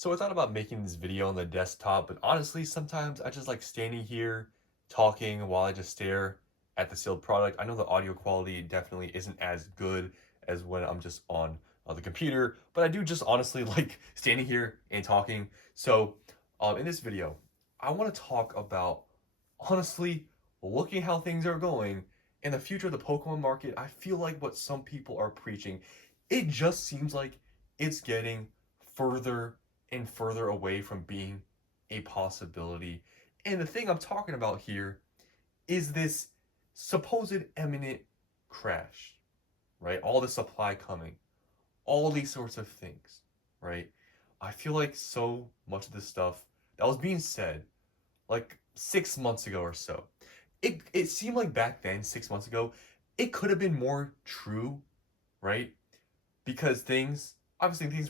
So I thought about making this video on the desktop, but honestly, sometimes I just like standing here talking while I just stare at the sealed product. I know the audio quality definitely isn't as good as when I'm just on the computer, but I do just honestly like standing here and talking. So in this video, I want to talk about honestly looking how things are going in the future of the Pokemon market. I feel like what some people are preaching, it just seems like it's getting further and further away from being a possibility. And the thing I'm talking about here is this supposed imminent crash, right? All the supply coming, all these sorts of things, right? I feel like so much of this stuff that was being said like 6 months ago or so. It seemed like back then, 6 months ago, it could have been more true, right? Because things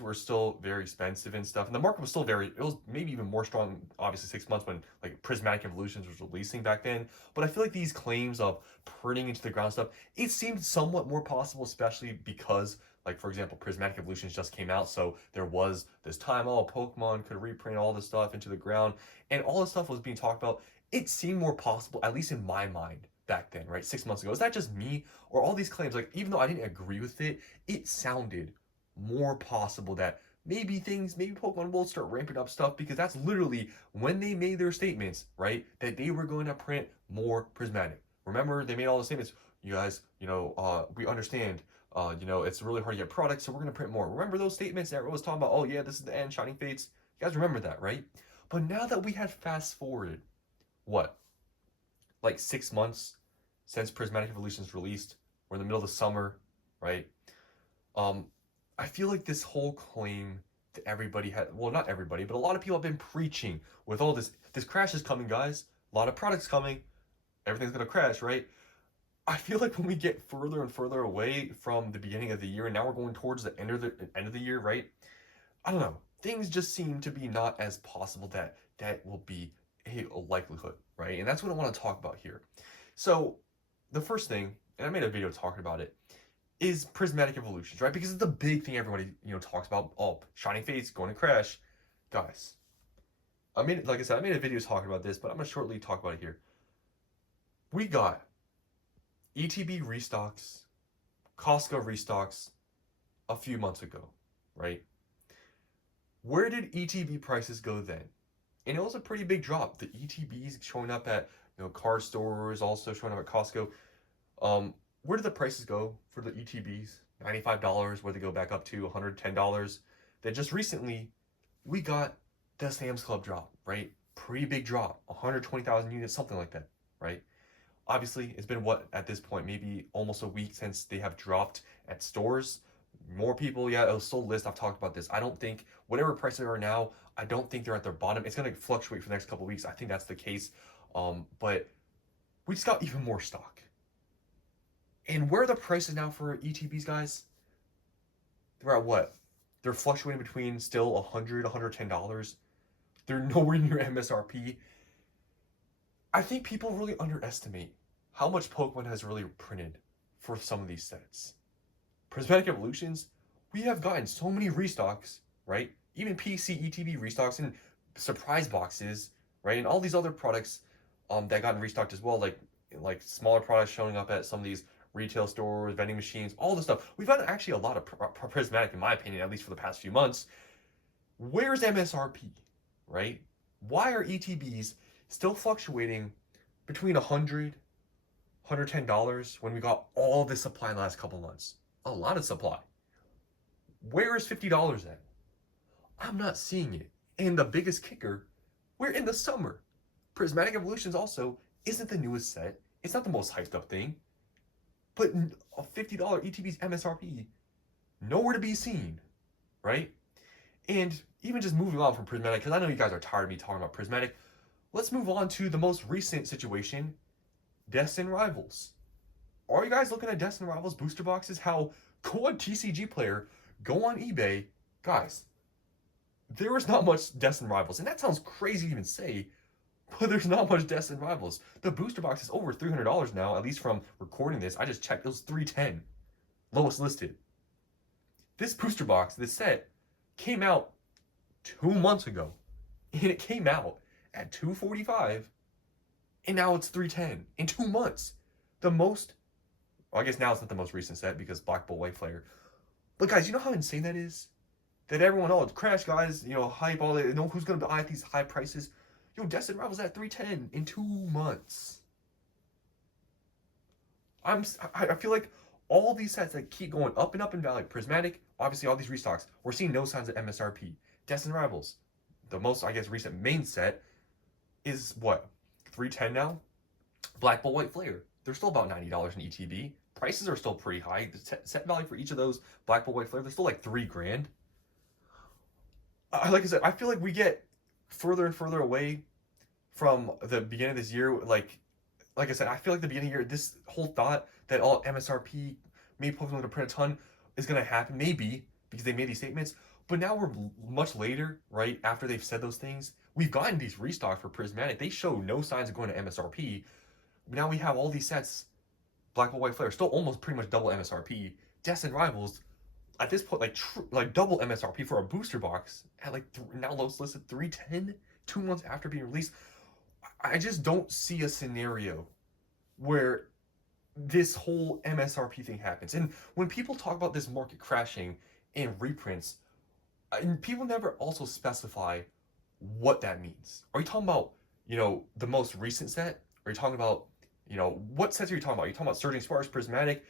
were still very expensive and stuff, and the market was still it was maybe even more strong, obviously 6 months when like Prismatic Evolutions was releasing back then. But I feel like these claims of printing into the ground stuff, it seemed somewhat more possible, especially because, like, for example, Prismatic Evolutions just came out, so there was this time, oh, Pokemon could reprint all this stuff into the ground, and all this stuff was being talked about. It seemed more possible, at least in my mind back then, right? 6 months ago. Is that just me? Or all these claims, like, even though I didn't agree with it, it sounded more possible that maybe Pokemon will start ramping up stuff, because that's literally when they made their statements, right? That they were going to print more Prismatic. Remember, they made all the statements. You guys, we understand. It's really hard to get products, so we're gonna print more. Remember those statements that everyone was talking about? Oh yeah, this is the end, Shining Fates. You guys remember that, right? But now that we had fast forwarded, what, like 6 months since Prismatic Evolutions released, we're in the middle of the summer, right? Um, I feel like this whole claim that everybody had, well, not everybody, but a lot of people have been preaching with all this crash is coming, guys. A lot of products coming. Everything's gonna crash, right? I feel like when we get further and further away from the beginning of the year, and now we're going towards the end of the year, right? I don't know. Things just seem to be not as possible that will be a likelihood, right? And that's what I want to talk about here. So the first thing, and I made a video talking about it, is Prismatic Evolutions, right? Because it's the big thing everybody talks about. Oh, Shining Fates going to crash, guys. Like I said, I made a video talking about this, but I'm gonna shortly talk about it here. We got ETB restocks, Costco restocks a few months ago, right? Where did ETB prices go then? And it was a pretty big drop. The ETBs showing up at card stores, also showing up at Costco. Where did the prices go for the ETBs? $95, where they go back up to $110. Then just recently, we got the Sam's Club drop, right? Pretty big drop, 120,000 units, something like that, right? Obviously, it's been what, at this point, maybe almost a week since they have dropped at stores. More people, yeah, it'll still list. I've talked about this. I don't think whatever prices are now, I don't think they're at their bottom. It's gonna fluctuate for the next couple of weeks. I think that's the case. But we just got even more stock. And where are the prices now for ETBs, guys? They're at what? They're fluctuating between still $100, $110. They're nowhere near MSRP. I think people really underestimate how much Pokemon has really printed for some of these sets. Prismatic Evolutions, we have gotten so many restocks, right? Even PC ETB restocks and surprise boxes, right? And all these other products that gotten restocked as well, like smaller products showing up at some of these retail stores, vending machines, all this stuff. We've gotten actually a lot of Prismatic, in my opinion, at least for the past few months. Where's MSRP, right? Why are ETBs still fluctuating between $110 when we got all this supply in the last couple months? A lot of supply. Where is $50 at? I'm not seeing it. And the biggest kicker, we're in the summer. Prismatic Evolutions also isn't the newest set. It's not the most hyped up thing. But a $50 ETB's MSRP, nowhere to be seen, right? And even just moving on from Prismatic, because I know you guys are tired of me talking about Prismatic, let's move on to the most recent situation, Destin Rivals. Are you guys looking at Destin Rivals booster boxes? How, go on TCG Player, go on eBay. Guys, there is not much Destin Rivals. And that sounds crazy to even say, but there's not much Destin Rivals. The booster box is over $300 now, at least from recording this. I just checked, it was $310. Lowest listed. This booster box, this set, came out 2 months ago, and it came out at 245, and now it's 310 in 2 months. The most, well, I guess now it's not the most recent set because Black Bolt White Flare. But guys, you know how insane that is? That everyone, oh, it's crash, guys, hype all that, you know who's gonna buy at these high prices? Yo, Destin Rivals at 310 in 2 months. I feel like all these sets that keep going up and up in value, Prismatic, obviously all these restocks, we're seeing no signs of MSRP. Destin Rivals, the most, I guess, recent main set is what? 310 now? Black Bolt White Flare, they're still about $90 in ETB. Prices are still pretty high. The set value for each of those Black Bolt White Flare, they're still like $3,000. Like I said, I feel like we get further and further away from the beginning of this year. Like I said, I feel like the beginning of the year, this whole thought that all MSRP, maybe Pokemon going to print a ton, is going to happen, maybe, because they made these statements. But now we're much later, right, after they've said those things. We've gotten these restocks for Prismatic. They show no signs of going to MSRP. Now we have all these sets, Black Bolt White Flare, still almost pretty much double MSRP. Destin Rivals, at this point, like double MSRP for a booster box at now lowest listed 310, 2 months after being released. I just don't see a scenario where this whole MSRP thing happens. And when people talk about this market crashing and reprints, and people never also specify what that means. Are you talking about, the most recent set? Are you talking about, what sets are you talking about? Are you talking about Surging Sparks, Prismatic,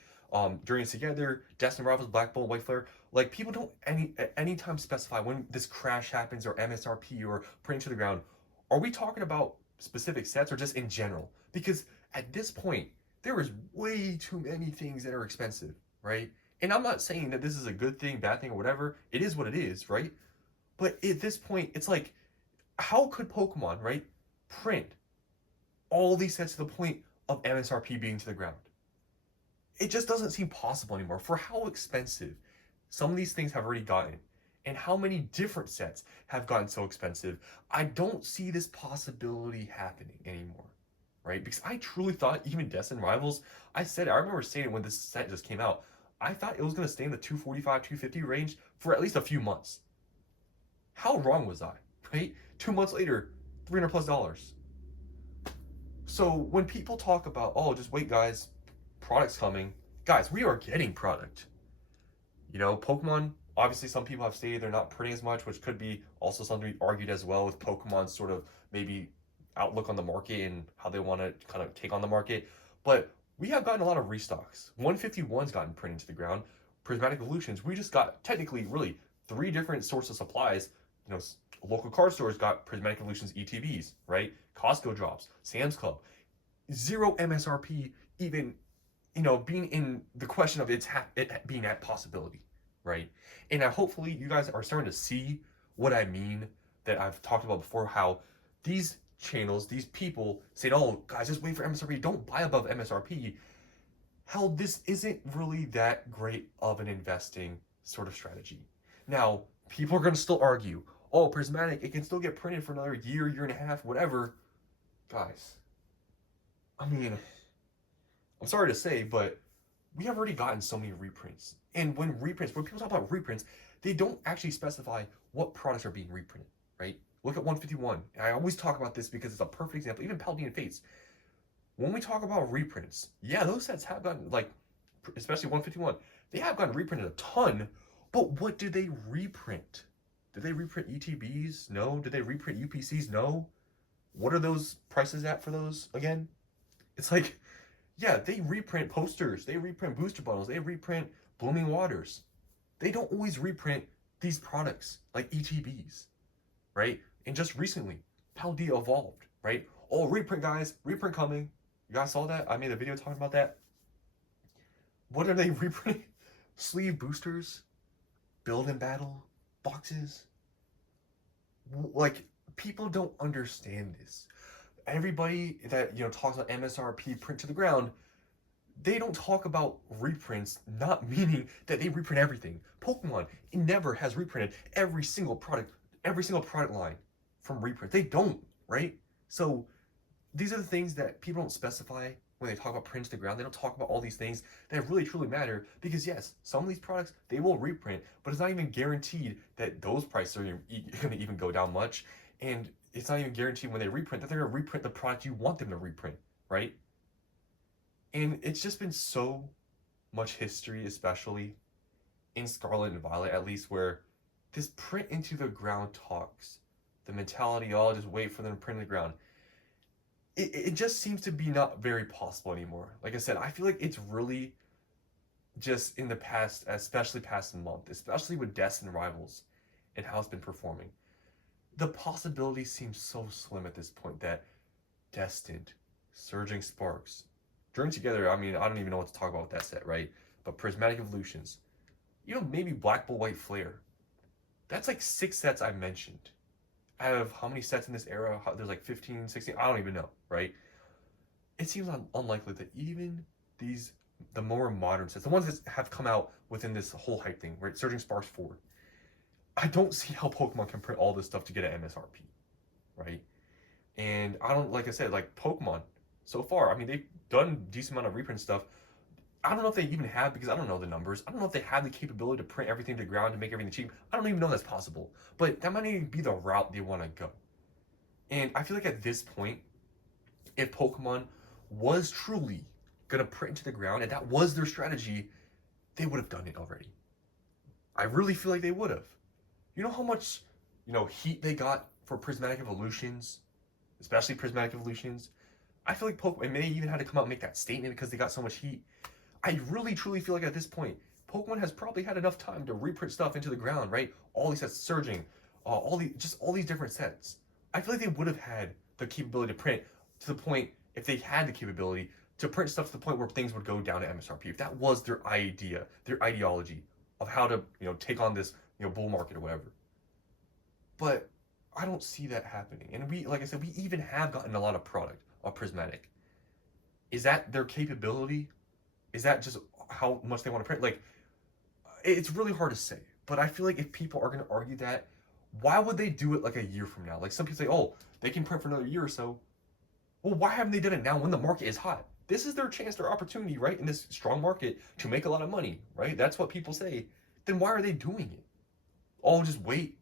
Journeys Together, Destin Rivals, Black Bolt, White Flare? Like, people don't at any time specify when this crash happens or MSRP or printing to the ground. Are we talking about specific sets or just in general? Because at this point, there is way too many things that are expensive, right? And I'm not saying that this is a good thing, bad thing, or whatever. It is what it is, right? But at this point, it's like, how could Pokemon, right, print all these sets to the point of MSRP being to the ground? It just doesn't seem possible anymore for how expensive some of these things have already gotten and how many different sets have gotten so expensive. I don't see this possibility happening anymore, right? Because I truly thought even Destin Rivals, I remember saying it when this set just came out, I thought it was going to stay in the 245, 250 range for at least a few months. How wrong was I, right? 2 months later, $300+. So when people talk about, oh, just wait, guys, product's coming. Guys, we are getting product. Pokemon, obviously some people have stated they're not printing as much, which could be also something to be argued as well with Pokemon's sort of maybe outlook on the market and how they want to kind of take on the market. But we have gotten a lot of restocks. 151's gotten printed to the ground. Prismatic Evolutions, we just got technically really 3 different sources of supplies. Local card stores got Prismatic Evolutions ETBs, right? Costco drops, Sam's Club. 0 MSRP even, being in the question of it being that possibility, right? And hopefully you guys are starting to see what I mean that I've talked about before, how these channels, these people saying, oh, guys, just wait for MSRP. Don't buy above MSRP. How this isn't really that great of an investing sort of strategy. Now, people are going to still argue, oh, Prismatic, it can still get printed for another year, year and a half, whatever. Guys, I mean, I'm sorry to say, but we have already gotten so many reprints. And when people talk about reprints, they don't actually specify what products are being reprinted, right? Look at 151. And I always talk about this because it's a perfect example. Even Paladin Fates. When we talk about reprints, yeah, those sets have gotten, especially 151, they have gotten reprinted a ton, but what do they reprint? Did they reprint ETBs? No. Did they reprint UPCs? No. What are those prices at for those again? It's like, yeah, they reprint posters, they reprint booster bundles, they reprint Blooming Waters. They don't always reprint these products like ETBs, right? And just recently, Paldea evolved, right? Oh, reprint, guys, reprint coming. You guys saw that? I made a video talking about that. What are they reprinting? Sleeve boosters, build and battle boxes. Like, people don't understand this. Everybody that talks about MSRP print to the ground, they don't talk about reprints, not meaning that they reprint everything. Pokemon, it never has reprinted every single product line from reprint. They don't, right? So these are the things that people don't specify when they talk about prints to ground, they don't talk about all these things that really truly matter. Because yes, some of these products they will reprint, but it's not even guaranteed that those prices are going to even go down much, and it's not even guaranteed when they reprint that they're going to reprint the product you want them to reprint, right? And it's just been so much history, especially in Scarlet and Violet, at least, where this print into the ground talks. The mentality, oh, just wait for them to print in the ground. It just seems to be not very possible anymore. Like I said, I feel like it's really just in the past, especially past month, especially with Deaths and Rivals and how it's been performing. The possibility seems so slim at this point that Destined, Surging Sparks, journey together. I mean, I don't even know what to talk about with that set, right? But Prismatic Evolutions, maybe Black Bull White Flare. That's like 6 sets I mentioned. Out of how many sets in this era? There's like 15, 16. I don't even know, right? It seems unlikely that even the more modern sets, the ones that have come out within this whole hype thing, right? Surging Sparks 4. I don't see how Pokemon can print all this stuff to get an MSRP, right? And I don't, like I said, like Pokemon, so far, I mean, they've done a decent amount of reprint stuff. I don't know if they even have, because I don't know the numbers. I don't know if they have the capability to print everything to the ground to make everything cheap. I don't even know that's possible. But that might even be the route they want to go. And I feel like at this point, if Pokemon was truly going to print into the ground, and that was their strategy, they would have done it already. I really feel like they would have. You know how much, heat they got for Prismatic Evolutions? Especially Prismatic Evolutions? I feel like Pokemon, and they even had to come out and make that statement because they got so much heat. I really truly feel like at this point, Pokemon has probably had enough time to reprint stuff into the ground, right? All these sets, Surging, all these different sets. I feel like they would have had the capability to print to the point, if they had the capability to print stuff to the point where things would go down to MSRP. If that was their idea, their ideology of how to, take on this, bull market or whatever. But I don't see that happening. And like I said, we even have gotten a lot of product of Prismatic. Is that their capability? Is that just how much they want to print? Like, it's really hard to say. But I feel like if people are going to argue that, why would they do it like a year from now? Like, some people say, oh, they can print for another year or so. Well, why haven't they done it now when the market is hot? This is their chance, their opportunity, right? In this strong market to make a lot of money, right? That's what people say. Then why are they doing it? Oh, just wait.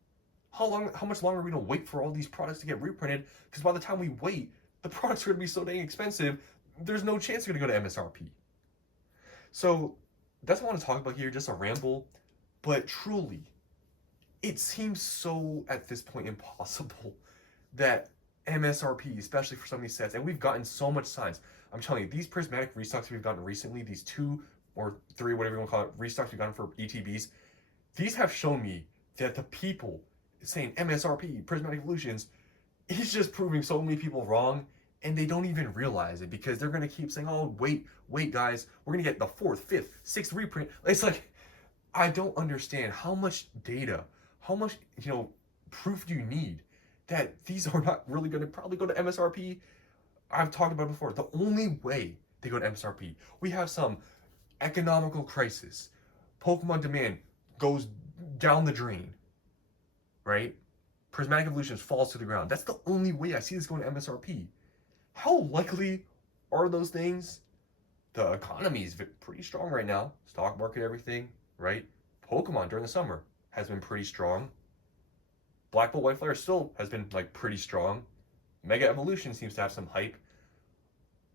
How much longer are we going to wait for all these products to get reprinted? Because by the time we wait, the products are going to be so dang expensive, there's no chance they're going to go to MSRP. So that's what I want to talk about here, just a ramble. But truly, it seems so at this point impossible that MSRP, especially for some of these sets, and we've gotten so much signs. I'm telling you, these prismatic restocks we've gotten recently, these 2 or 3, whatever you want to call it, restocks we've gotten for ETBs, these have shown me that the people saying MSRP, Prismatic Evolutions, is just proving so many people wrong, and they don't even realize it because they're going to keep saying, oh, wait, guys, we're going to get the 4th, 5th, 6th reprint. It's like, I don't understand how much data, how much, proof do you need that these are not really going to probably go to MSRP? I've talked about it before. The only way they go to MSRP, we have some economical crisis. Pokemon demand goes down the drain, right? Prismatic Evolutions falls to the ground. That's the only way I see this going to MSRP. How likely are those things? The economy is pretty strong right now. Stock market, everything, right? Pokemon during the summer has been pretty strong. Black Bolt White Flare still has been like pretty strong. Mega Evolution seems to have some hype.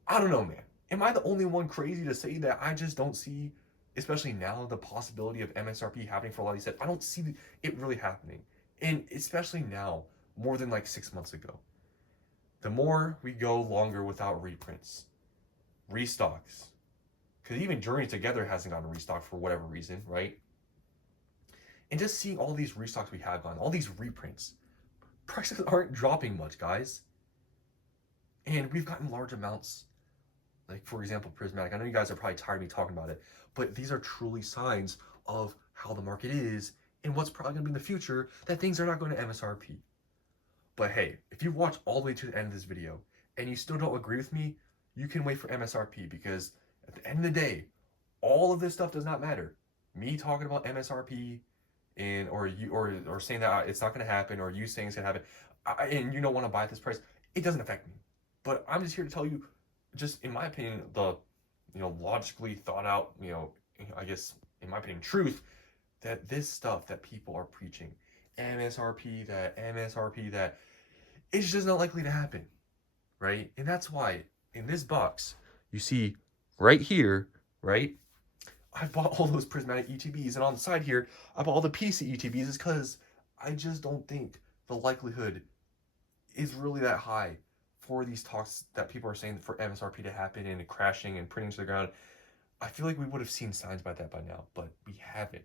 I don't know, man. Am I the only one crazy to say that I just don't see, especially now, the possibility of MSRP happening for a lot of these sets? I don't see it really happening. And especially now, more than like 6 months ago. The more we go longer without reprints, restocks, because even Journey Together hasn't gotten a restock for whatever reason, right? And just seeing all these restocks we have gotten, all these reprints, prices aren't dropping much, guys. And we've gotten large amounts. Like, for example, Prismatic. I know you guys are probably tired of me talking about it, but these are truly signs of how the market is and what's probably going to be in the future, that things are not going to MSRP. But hey, if you watch all the way to the end of this video and you still don't agree with me, you can wait for MSRP, because at the end of the day, all of this stuff does not matter. Me talking about MSRP and or saying that it's not going to happen, or you saying it's going to happen, and you don't want to buy at this price, it doesn't affect me. But I'm just here to tell you, just in my opinion, the logically thought out, I guess in my opinion, truth that this stuff that people are preaching, MSRP, that it's just not likely to happen, right? And that's why in this box you see right here, right? I bought all those prismatic ETBs, and on the side here, I bought all the PC ETBs, is because I just don't think the likelihood is really that high for these talks that people are saying for MSRP to happen and crashing and printing to the ground. I feel like we would have seen signs about that by now, but we haven't.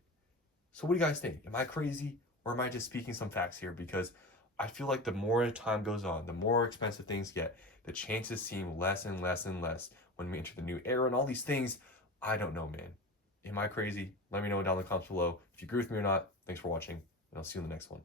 So what do you guys think? Am I crazy, or am I just speaking some facts here? Because I feel like the more time goes on, the more expensive things get, the chances seem less and less and less when we enter the new era and all these things. I don't know, man. Am I crazy? Let me know down in the comments below if you agree with me or not. Thanks for watching, and I'll see you in the next one.